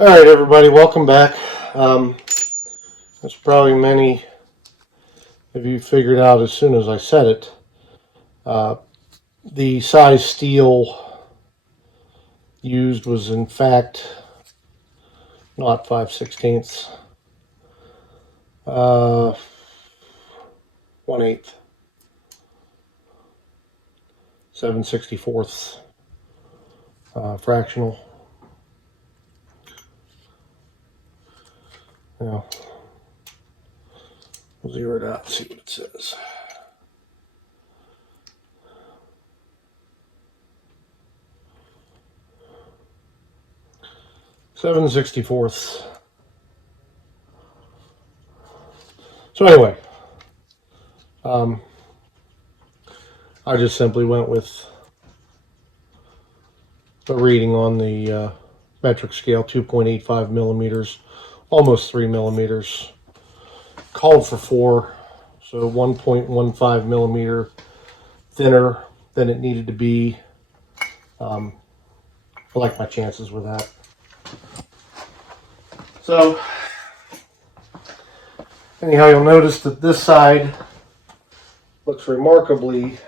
All right, everybody, welcome back. As probably many of you figured out as soon as I said it, the size steel used was in fact not 5/16, 1/8, 7/64 fractional. Now, we'll zero it out and see what it says. Seven 64ths. So anyway, I just simply went with the reading on the metric scale, 2.85 millimeters, almost 3 millimeters. Called for 4, so 1.15 millimeter thinner than it needed to be. I like my chances with that. So, anyhow, you'll notice that this side looks remarkably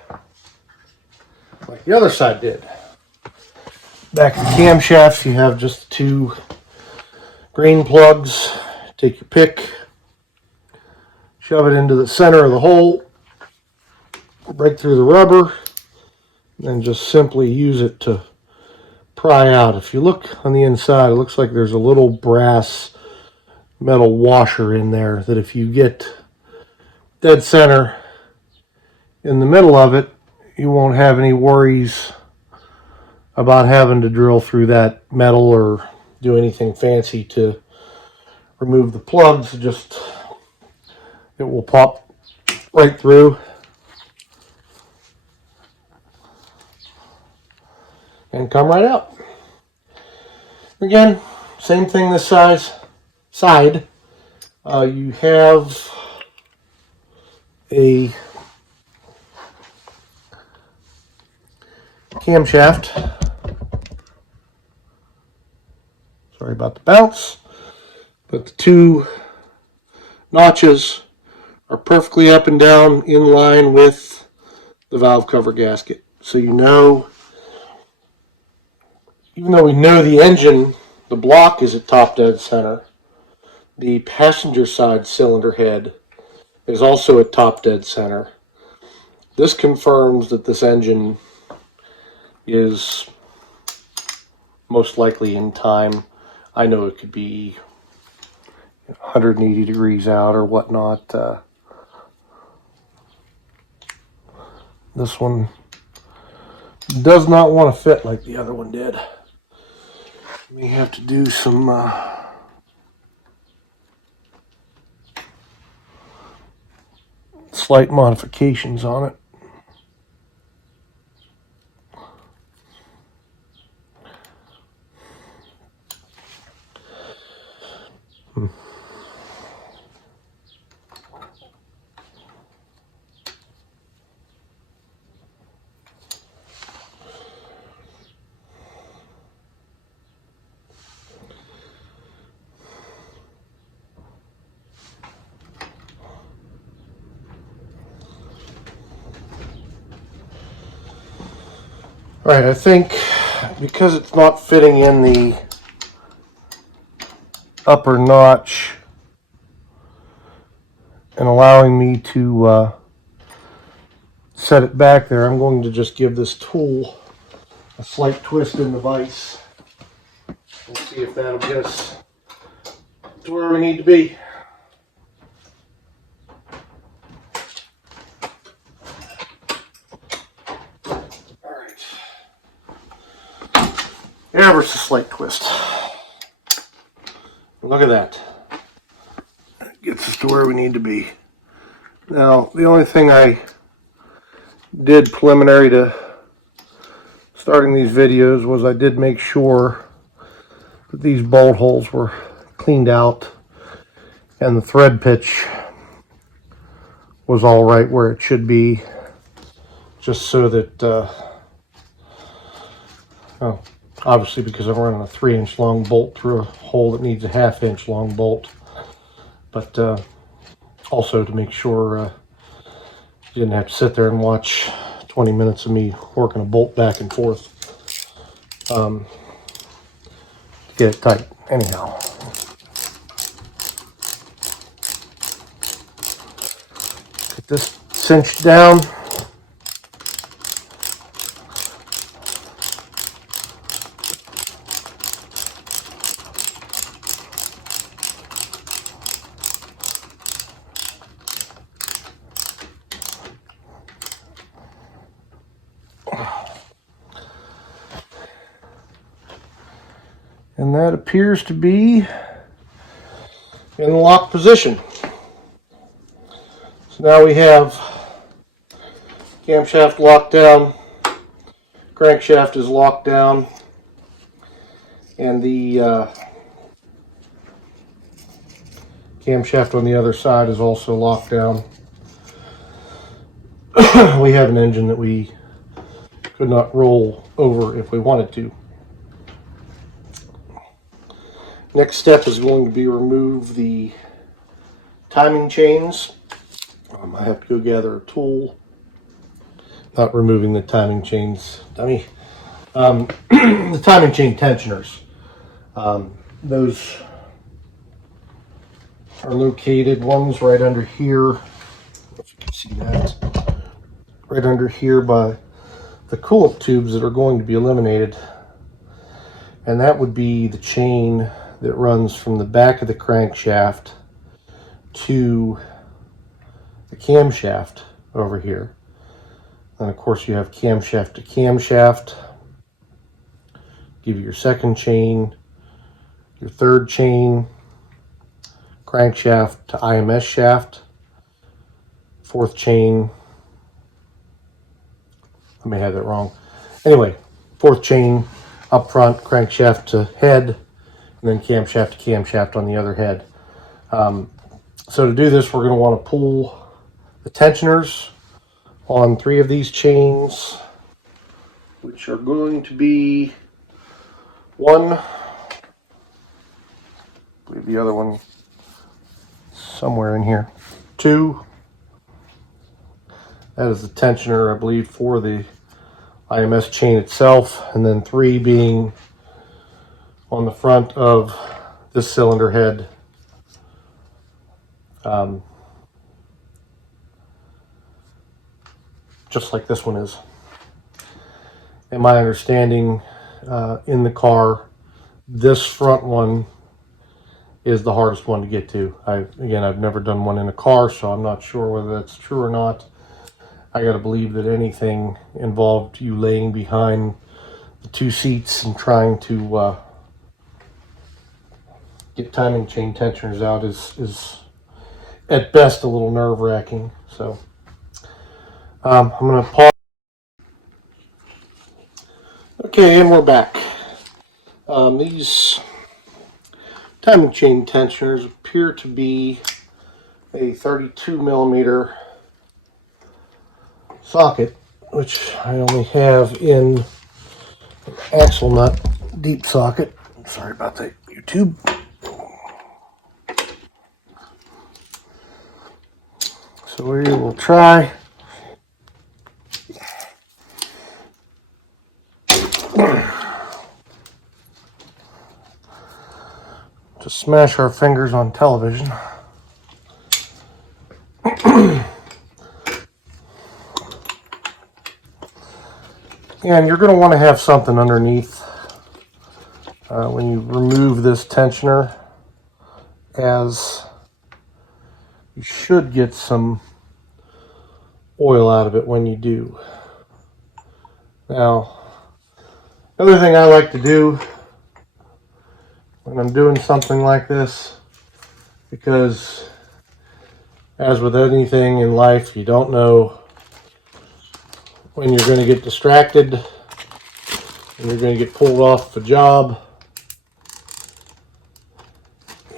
like the other side did. Back to the camshafts, you have just 2 green plugs. Take your pick, shove it into the center of the hole, break through the rubber, and just simply use it to pry out. If you look on the inside, it looks like there's a little brass metal washer in there that if you get dead center in the middle of it, you won't have any worries about having to drill through that metal or do anything fancy to remove the plugs. Just it will pop right through and come right out. Again, same thing this side. You have a camshaft. Sorry about the bounce, but the 2 notches are perfectly up and down in line with the valve cover gasket. So you know, even though we know the engine, the block is at top dead center, the passenger side cylinder head is also at top dead center. This confirms that this engine is most likely in time. I know it could be 180 degrees out or whatnot. This one does not want to fit like the other one did. We have to do some slight modifications on it. Right, I think because it's not fitting in the upper notch and allowing me to set it back there, I'm going to just give this tool a slight twist in the vise and see if that'll get us to where we need to be. Ever so slight twist. Look at that. That gets us to where we need to be. Now, the only thing I did preliminary to starting these videos was I did make sure that these bolt holes were cleaned out and the thread pitch was all right where it should be, just so that obviously because I'm running a 3-inch long bolt through a hole that needs a 1/2-inch long bolt, but also to make sure you didn't have to sit there and watch 20 minutes of me working a bolt back and forth to get it tight. Anyhow, get this cinched down. And that appears to be in lock position. So now we have camshaft locked down, crankshaft is locked down, and the camshaft on the other side is also locked down. We have an engine that we could not roll over if we wanted to. Next step is going to be remove the timing chains. I have to go gather a tool. Not removing the timing chains, the timing chain tensioners. Those are located, one's right under here, I don't know if you can see that, right under here by the coolant tubes that are going to be eliminated. And that would be the chain that runs from the back of the crankshaft to the camshaft over here. And of course you have camshaft to camshaft. Give you your second chain, your third chain, crankshaft to IMS shaft, fourth chain, I may have that wrong. Anyway, fourth chain up front, crankshaft to head, and then camshaft to camshaft on the other head. So to do this, we're going to want to pull the tensioners on 3 of these chains, which are going to be one, I believe the other one somewhere in here, 2, that is the tensioner, I believe, for the IMS chain itself, and then 3 being on the front of this cylinder head. Just like this one is. And my understanding in the car, this front one is the hardest one to get to. Again, I've never done one in a car, so I'm not sure whether that's true or not. I gotta believe that anything involved you laying behind the 2 seats and trying to get timing chain tensioners out is at best a little nerve-wracking. So I'm gonna pause. Okay, and we're back. These timing chain tensioners appear to be a 32mm socket, which I only have in an axle nut deep socket. Sorry about that, YouTube. So we will try to smash our fingers on television. And you're going to want to have something underneath when you remove this tensioner, as you should get some oil out of it when you do. Now, another thing I like to do when I'm doing something like this, because as with anything in life, you don't know when you're going to get distracted and you're going to get pulled off the job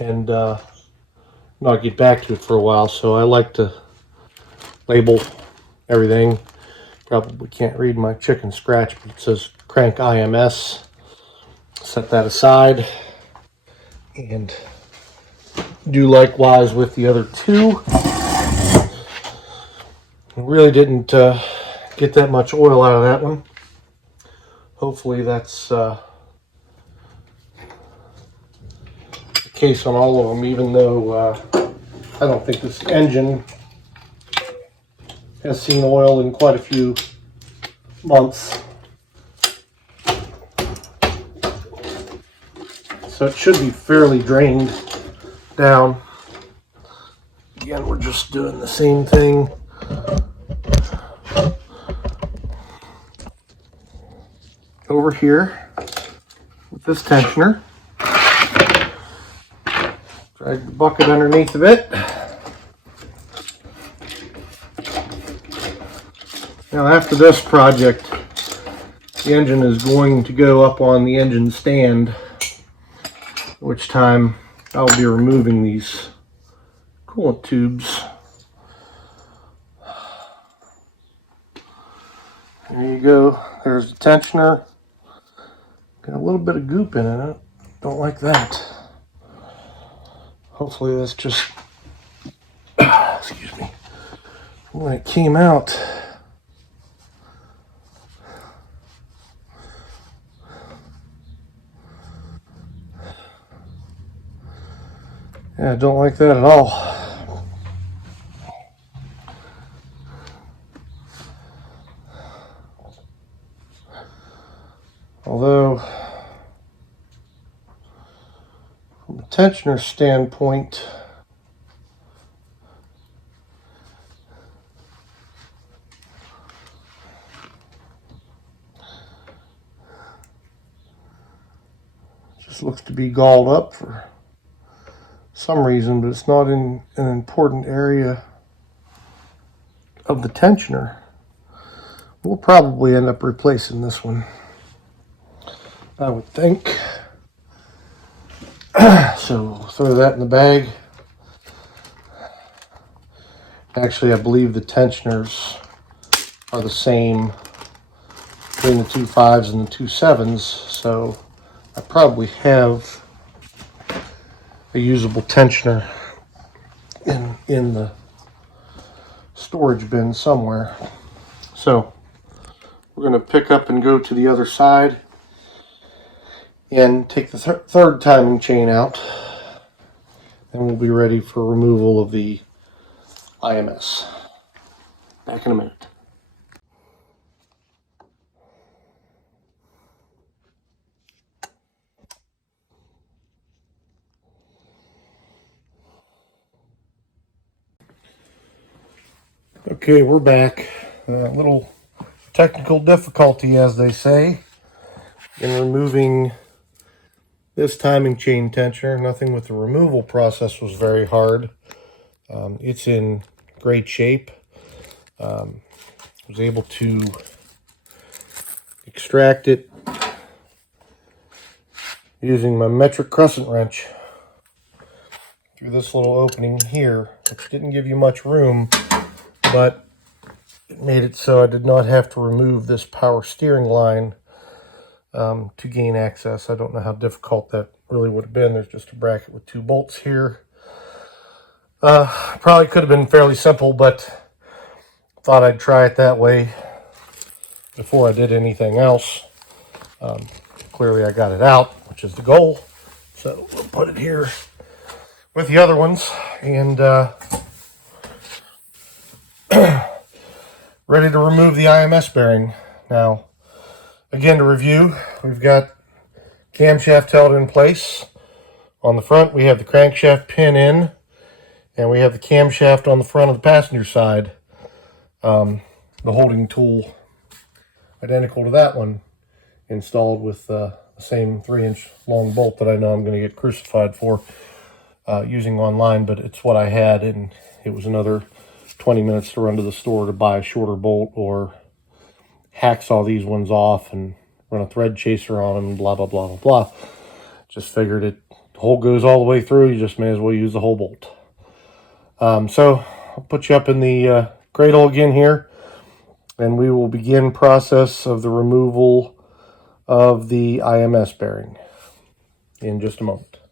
and not get back to it for a while. So I like to label everything. Probably can't read my chicken scratch, but it says crank IMS Set that aside and do likewise with the other two. I really didn't get that much oil out of that one. Hopefully that's the case on all of them, even though I don't think this engine has seen oil in quite a few months. So it should be fairly drained down. Again, we're just doing the same thing. Over here with this tensioner. Drag the bucket underneath of it. Now after this project, the engine is going to go up on the engine stand, at which time I'll be removing these coolant tubes. There you go. There's the tensioner. Got a little bit of goop in it. Don't like that. Hopefully that's just, excuse me, when it came out. Yeah, I don't like that at all. Although, from a tensioner standpoint, it just looks to be galled up for some reason, but it's not in an important area of the tensioner. We'll probably end up replacing this one, I would think. So throw that in the bag. Actually, I believe the tensioners are the same between the 2.5s and the 2.7s, so I probably have a usable tensioner in the storage bin somewhere. So we're going to pick up and go to the other side and take the third timing chain out, and we'll be ready for removal of the IMS. Back in a minute. Okay, we're back. A little technical difficulty, as they say, in removing this timing chain tensioner. Nothing with the removal process was very hard. It's in great shape. Was able to extract it using my metric crescent wrench through this little opening here, which didn't give you much room, but it made it so I did not have to remove this power steering line to gain access. I don't know how difficult that really would have been. There's just a bracket with 2 bolts here. Probably could have been fairly simple, but thought I'd try it that way before I did anything else. Clearly I got it out, which is the goal. So we'll put it here with the other ones, and ready to remove the IMS bearing. Now, again, to review, we've got camshaft held in place. On the front, we have the crankshaft pin in, and we have the camshaft on the front of the passenger side. The holding tool, identical to that one, installed with the same 3-inch long bolt that I know I'm going to get crucified for using online, but it's what I had, and it was another 20 minutes to run to the store to buy a shorter bolt or hacksaw these ones off and run a thread chaser on them and blah, blah, blah, blah, blah. Just figured the hole goes all the way through. You just may as well use the whole bolt. So I'll put you up in the cradle again here, and we will begin process of the removal of the IMS bearing. in just a moment.